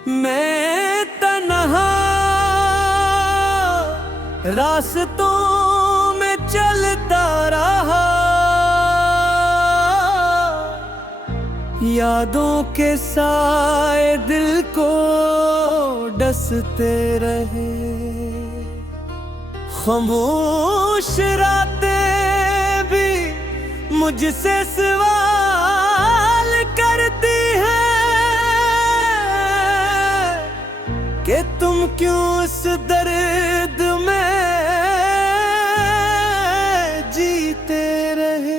मैं तन्हा रास्तों में चलता रहा, यादों के साए दिल को डसते रहे। खामोश रातें भी मुझसे सवाल करती हैं कि तुम क्यों इस दर्द में जीते रहे।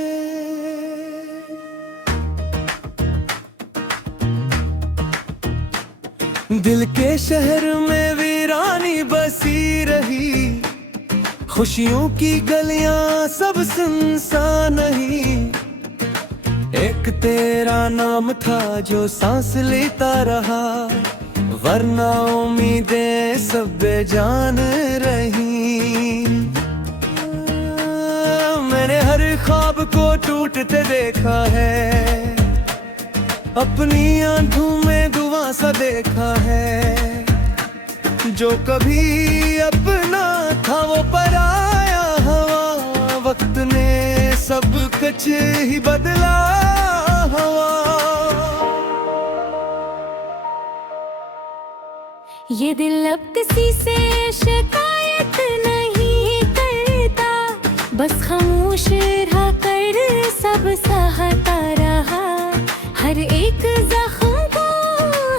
दिल के शहर में वीरानी बसी रही, खुशियों की गलियां सब सुनसान नहीं। एक तेरा नाम था जो सांस लेता रहा, वरना उम्मीदें सब बेजान रही। मैंने हर ख्वाब को टूटते देखा है, अपनी आंखों में धुआं सा देखा है। जो कभी अपना था वो पराया हवा, वक्त ने सब कुछ ही बदला हवा। ये दिल अब किसी से शिकायत नहीं करता, बस खामोश रह कर सब सहता रहा। हर एक जख्म को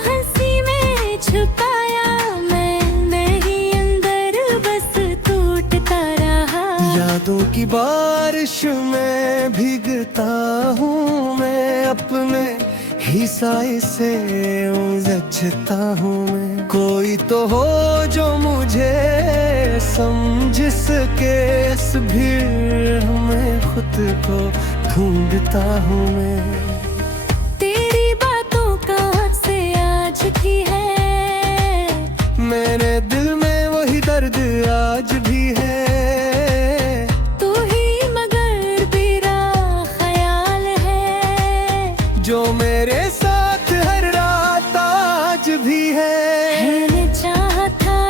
हंसी में छुपाया, मैं ही अंदर बस टूटता रहा। यादों की बारिश में भीगता हूँ मैं, अपने ही साए से उलझता हूँ मैं। कोई तो हो जो मुझे समझ सके, इस भीड़ में खुद को ढूंढता हूँ मैं। तेरी बातों का से आज भी है, मेरे दिल में वही दर्द आज भी है। तू ही मगर मेरा ख्याल है, जो मेरे साथ हर रात आज भी है। मैंने चाहा था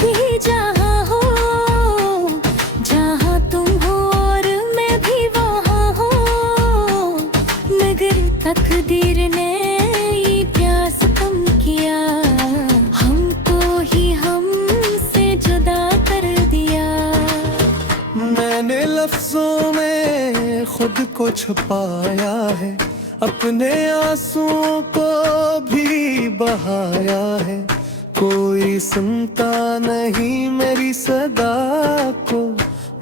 भी जहाँ हो, जहाँ तुम हो और मैं भी वहाँ हो, मगर तकदीर ने ये प्यास कम किया, हमको ही हमसे जुदा कर दिया। मैंने लफ्जों में खुद को छुपाया है, अपने आंसुओं को भी बहाया है। कोई सुनता नहीं मेरी सदा को,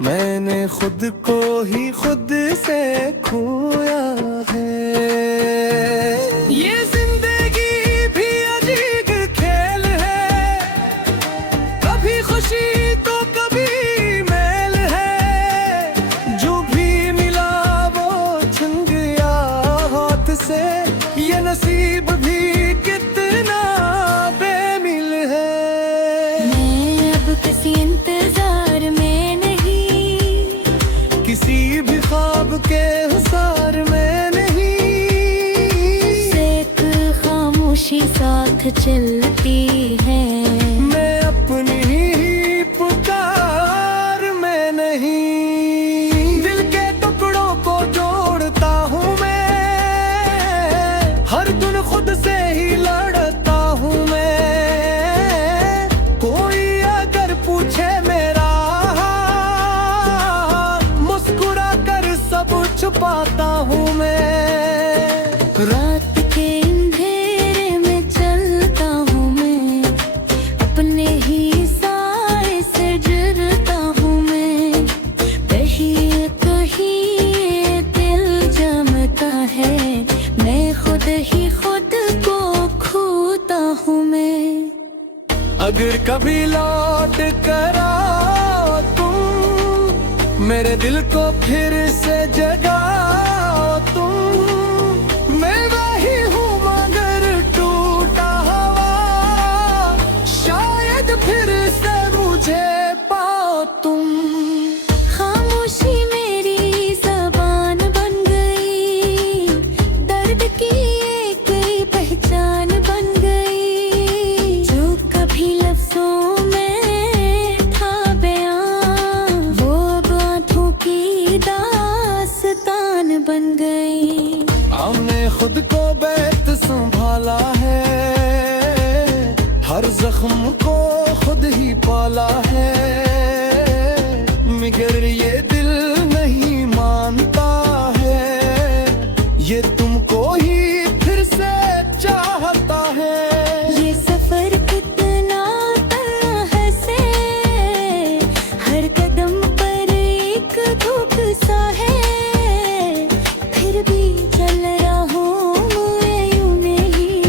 मैंने खुद को ही खुद से खोया है। ये जिंदगी भी अजीब खेल है, कभी खुशी तो कभी मेल है। जो भी मिला वो छिन गया हाथ से, ये नसीब भी कितना बेमिल है। मैं अब किसी इंतजार में नहीं, किसी भी ख्वाब के हुसार में नहीं। एक खामोशी साथ चलती है, मैं अपनी ही पुकार में नहीं। दिल के टुकड़ों को जोड़ता हूँ मैं, हर दिन खुद से ही लड़ता हूँ मैं। कोई अगर पूछे मेरा हाल, मुस्कुरा कर सब छुपाता हूँ मैं। रात के अंधेरे में चलता हूँ मैं, अपने ही साए से गिरता हूँ मैं। कहीं कहीं दिल जमता है, मैं खुद ही खुद को खोता हूँ मैं। अगर कभी लौट कर आओ तुम, मेरे दिल को फिर से जगाओ तुम। मैं वही हूँ मगर टूटा हुआ, शायद फिर से मुझे पाओ तुम। खामोशी मेरी ज़बान बन गई, दर्द की एक पहचान बन गई। हर जख्म को खुद ही पाला है, मगर ये दिल नहीं मानता है, ये तुमको ही फिर से चाहता है। ये सफर कितना तलख से, हर कदम पर एक दुख सा है, फिर भी चल रहा हूँ मैं यूं नहीं,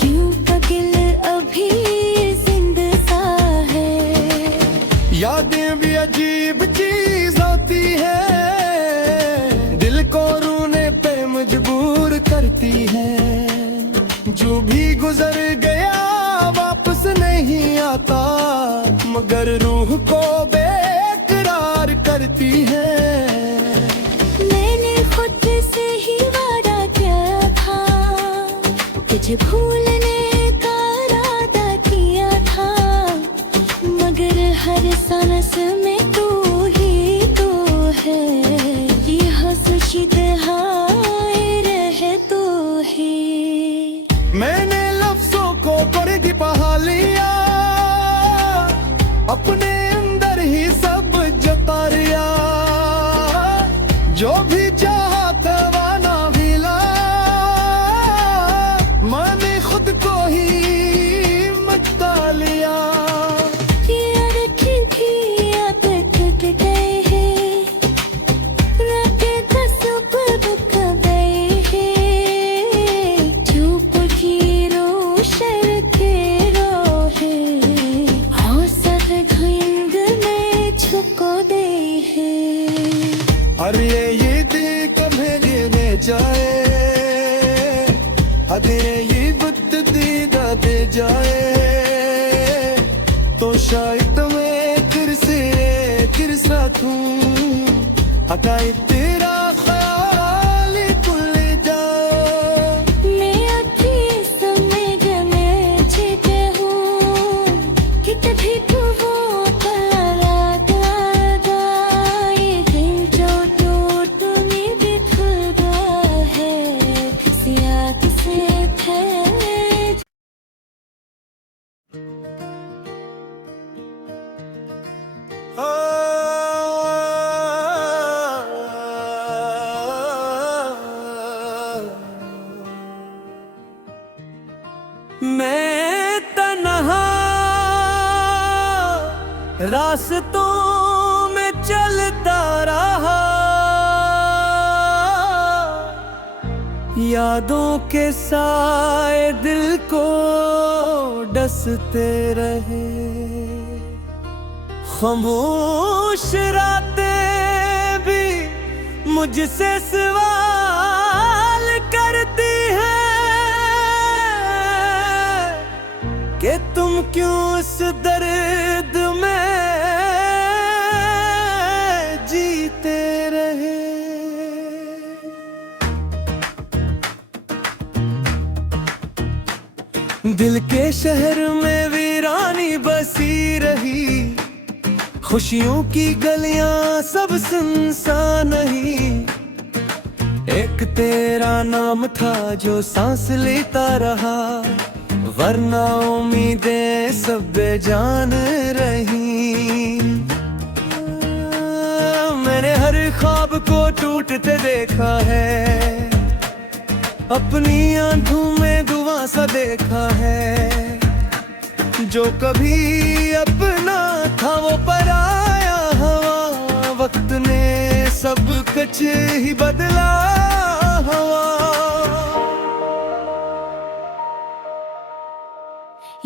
क्यों पगिल अभी जिंदा सा है। यादें भी अजीब चीज होती है, दिल को रोने पे मजबूर करती है। जो भी गुजर गया वापस नहीं आता, मगर रूह को बेकरार करती है। मैंने खुद से ही वादा किया था, तुझे भूलने का इरादा किया था, मगर हर सांस में तू ही तो है, ये हंसी हाय रहे तू ही। मैंने लफ्जों को पढ़ पढ़ा लिया, अपने अंदर ही सब जता लिया, जो भी चाहा था वाना भी ला, मैंने खुद को ही मता लिया। यार की याद टूट गए हैं, रातें तो सुबह बुक गए हैं, चुप की रोशन के रोहे, हौसत धुंध में छुपो दे हैं। अरे ये दिल कभी गिरने जाए, अरे ये बुत दीदा दे जाए, तो शायद मैं फिर सकूं, हटाए तेरा ख्याल भूल जाओ। मैं अभी समझ में जीते हूँ कि तभी तू वो पला ये दिल जो टूटने भी खुदा है, सियात से थे। मैं तन्हा रास्तों में चलता रहा, यादों के साए दिल को डसते रहे, खामोश रातें भी मुझसे सवाल करती है कि तुम क्यों इस दर्द में जीते रहे। दिल के शहर में वीरानी बसी रही, खुशियों की गलियां सब सुनसान नहीं, एक तेरा नाम था जो सांस लेता रहा, वरना उम्मीदें सब बेजान रही। मैंने हर ख्वाब को टूटते देखा है, अपनी आंखों में धुआं सा देखा है, जो कभी अपना था वो पराया हवा, वक्त ने सब कुछ ही बदला हवा।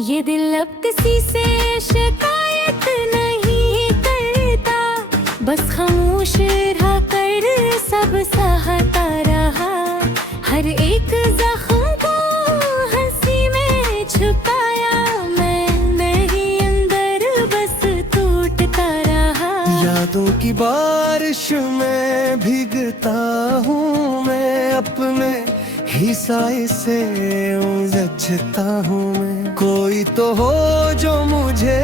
ये दिल अब किसी से शिकायत नहीं करता, बस खामोश रह कर सब सहता रहा, हर एक जख्म को हंसी में छुपाया, मैं ही अंदर बस टूटता रहा। यादों की बारिश में भीगता हूँ मैं, अपने ही साए से उलझता हूँ मैं, कोई तो हो जो मुझे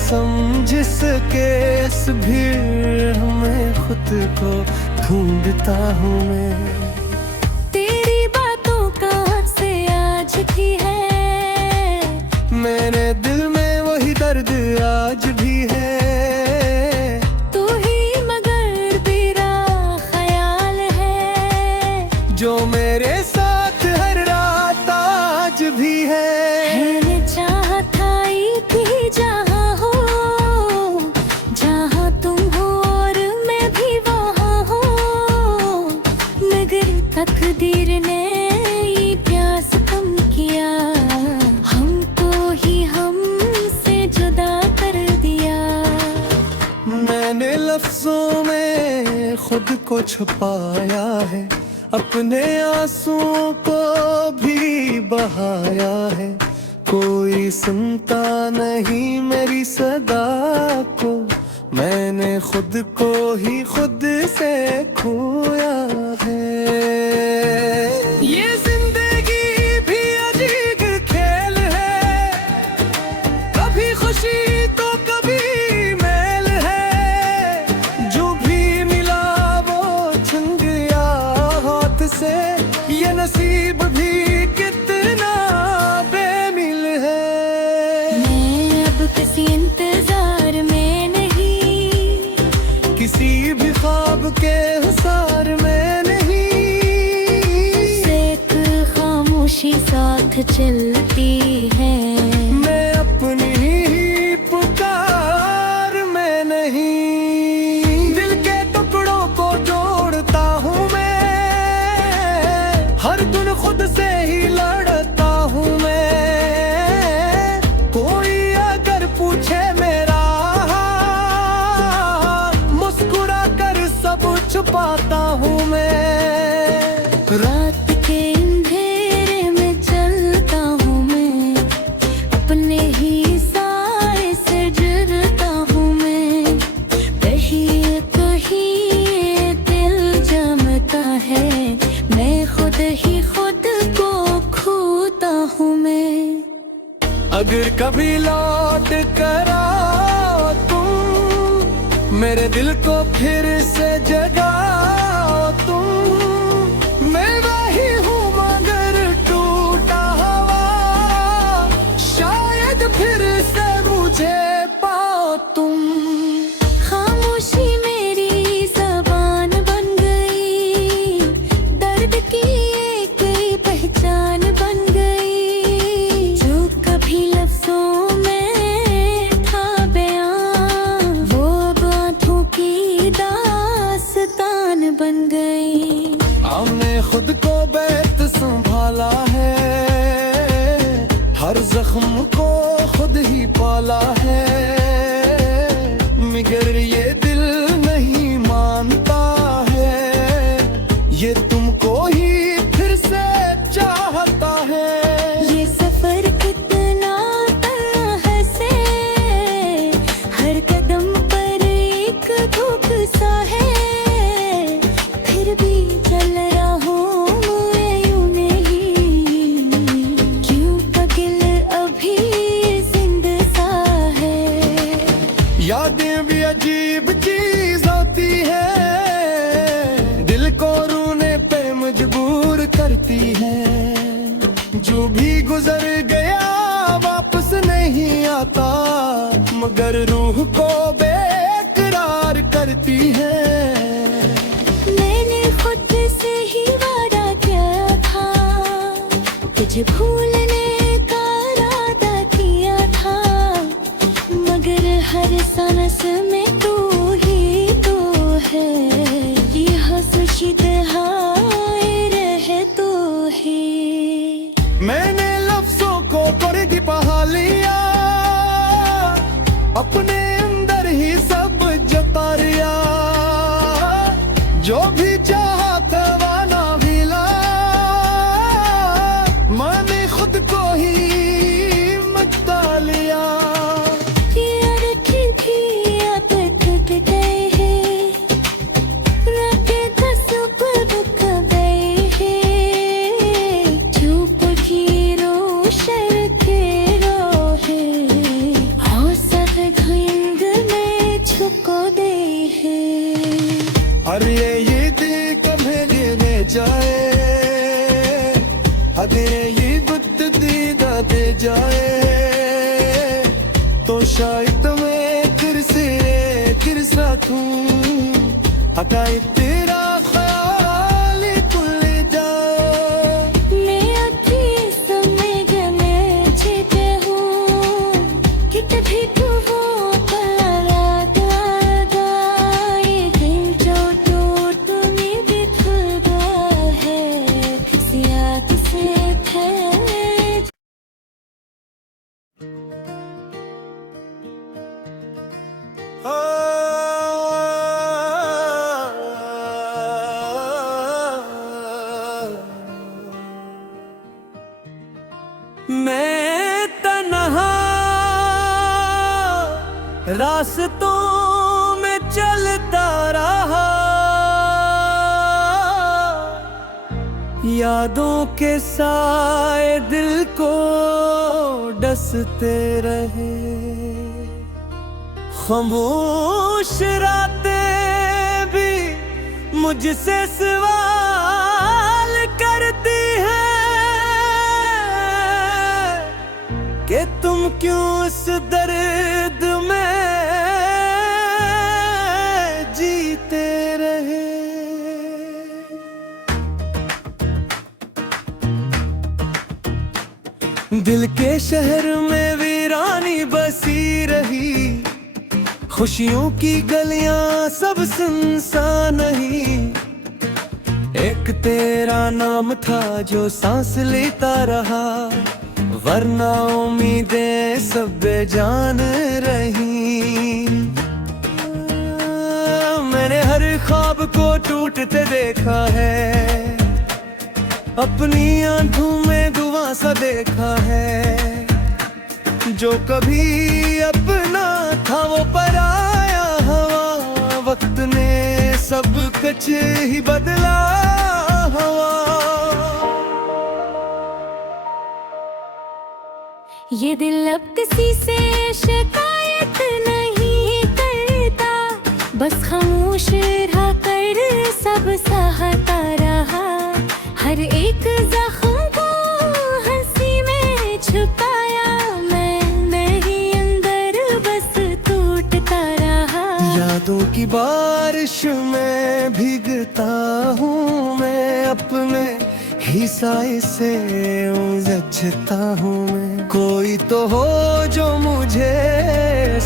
समझ सके, इस भीड़ में खुद को ढूंढता हूँ मैं। तेरी बातों का से आज भी है, दर्द आज भी है। तू ही मगर मेरा ख्याल है, जो मेरे साथ हर रात आज भी है। मैंने चाहा था एक ही जहाँ हो, जहाँ तुम हो और मैं भी वहाँ हो, मगर तकदीर ने ये प्यास कम किया, हमको ही हमसे जुदा कर दिया। मैंने लफ्जों में खुद को छुपाया है, अपने आंसुओं को भी बहाया है। कोई सुनता नहीं मेरी सदा को, मैंने खुद को ही खुद से खोया है। ये जिंदगी भी अजीब खेल है, कभी खुशी तो कभी मैल है। जो भी मिला वो छन गया हाथ से, ये नसीब भी कितना बेमिल है। मैं अब किसी इंतजार में नहीं, किसी भी ख्वाब के हुसार में नहीं, एक खामोशी साथ चलती है। मैं अपनी ही पुकार में नहीं। दिल के टुकड़ों को जोड़ता हूँ मैं, हर दिन खुद से ही लड़ता हूँ मैं। कोई अगर पूछे मेरा हाल, मुस्कुरा कर सब छुपाता हूँ मैं। रात के अंधेरे में चलता हूँ मैं, अपने ही साए से डरता हूँ मैं। कहीं कहीं दिल जमता है, मैं खुद ही खुद को खोता हूँ मैं। अगर कभी लौट कर आओ तुम, मेरे दिल को फिर से जगाओ तुम। मैं वही हूँ मगर टूटा हुआ, शायद फिर से मुझे पाओ तुम। खामोशी मेरी ज़बान बन गई, दर्द की एक पहचान बन गई। जो कभी लफ्ज़ों में था बयां, वो अब आँखों की दास्तान बन गई। हमने खुद को बैत संभाला है, हर जख्म को खुद ही पाला है। मगर ये दिल नहीं मानता है, ये तुमको ही फिर से चाहता है। ये सफर कितना तन्हा से, हर कदम पर एक धूप सा है। फिर भी चल रहा हूँ मैं यूं नहीं, क्यों पगल अभी जिंदा सा है। यादें भी अजीब चीज होती है, दिल को रोने पे मजबूर करती है। जो भी गुजर गया वापस नहीं आता, मगर रूह को बेकरार करती है। मैंने खुद से ही वादा किया था, तुझे भूलने का इरादा किया था, मगर हर सांस में तू ही तो है। ये हंसशीद हाय रहे तू ही। मैंने लफ्जों को करके पहा लिया, अपने अंदर ही सब जता लिया। जो भी चाहा था वाना मिला, मैंने खुद को ही मता लिया। यार की आदत गए हैं, रातें तो सुबह रुक गए हैं। चुप की रोशन के रोहे, औसत धुंध में छुप दे हैं। अरे ये देख भेजने जाए, अरे ये बुत दीदा दे जाए, तो शायद मैं फिर सा तू हटाए तेरा ख्याल भूल जा मैं अखी समय जमे जीते हूँ कित भी तू हो रात आदा ये दिल जो टूट में बिखरा है सियात से थे मैं तन्हा रास्तों में चलता रहा यादों के साए दिल को डसते रहे खामोश रातें भी मुझसे सवाल करती हैं कि तुम क्यों इस दर्द में जीते रहे दिल के शहर में वीरानी बसी रही खुशियों की गलियां सब सुनसान नहीं एक तेरा नाम था जो सांस लेता रहा वरना उम्मीदें सब बेजान रही मैंने हर ख्वाब को टूटते देखा है अपनी आंखों में धुआं सा देखा है जो कभी अपना था वो पराया हवा वक्त ने सब कुछ ही बदला हवा ये दिल अब किसी से शिकायत नहीं करता बस खामोश रह कर सब सहता रहा हर एक जख्म को हंसी में छुपाया मैं ही अंदर बस टूटता रहा यादों की बारिश में भीगता हूँ मैं अपने ही साए से उलझता हूँ मैं कोई तो हो जो मुझे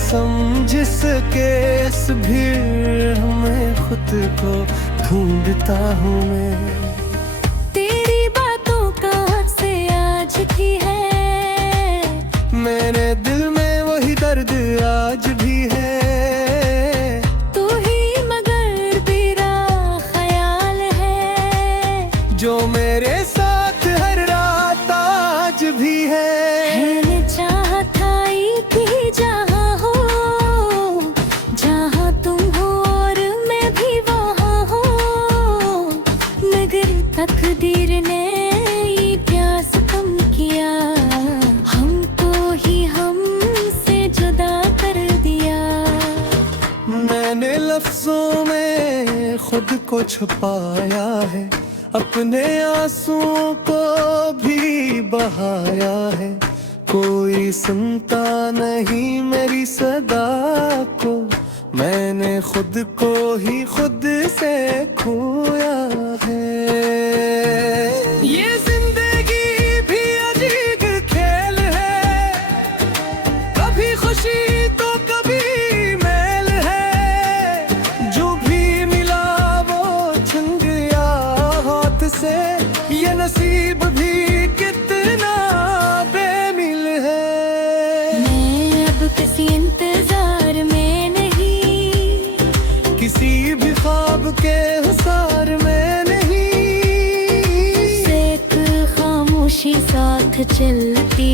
समझ सके इस भीड़ में खुद को ढूंढता हूँ मैं तेरी बातों का से आज भी है मेरे दिल में वही दर्द आज भी है तू ही मगर तेरा ख्याल है जो मेरे साथ हर रात आज भी है मैंने चाहा था एक ही जहाँ हो जहाँ तुम हो और मैं भी वहाँ हो मगर तकदीर ने ये प्यास कम किया हमको ही हमसे जुदा कर दिया मैंने लफ्जों में खुद को छुपाया है अपने आंसुओं को भी बहाया है कोई सुनता नहीं मेरी सदा को मैंने खुद को ही खुद से खोया है ये जिंदगी भी अजीब खेल है कभी खुशी तो कभी मेल है जो भी मिला वो छन गया हाथ से ये नसीब भी कितना बेमिल है मैं अब किसी इंतजार में नहीं किसी भी ख्वाब के हुसार में नहीं एक खामोशी साथ चलती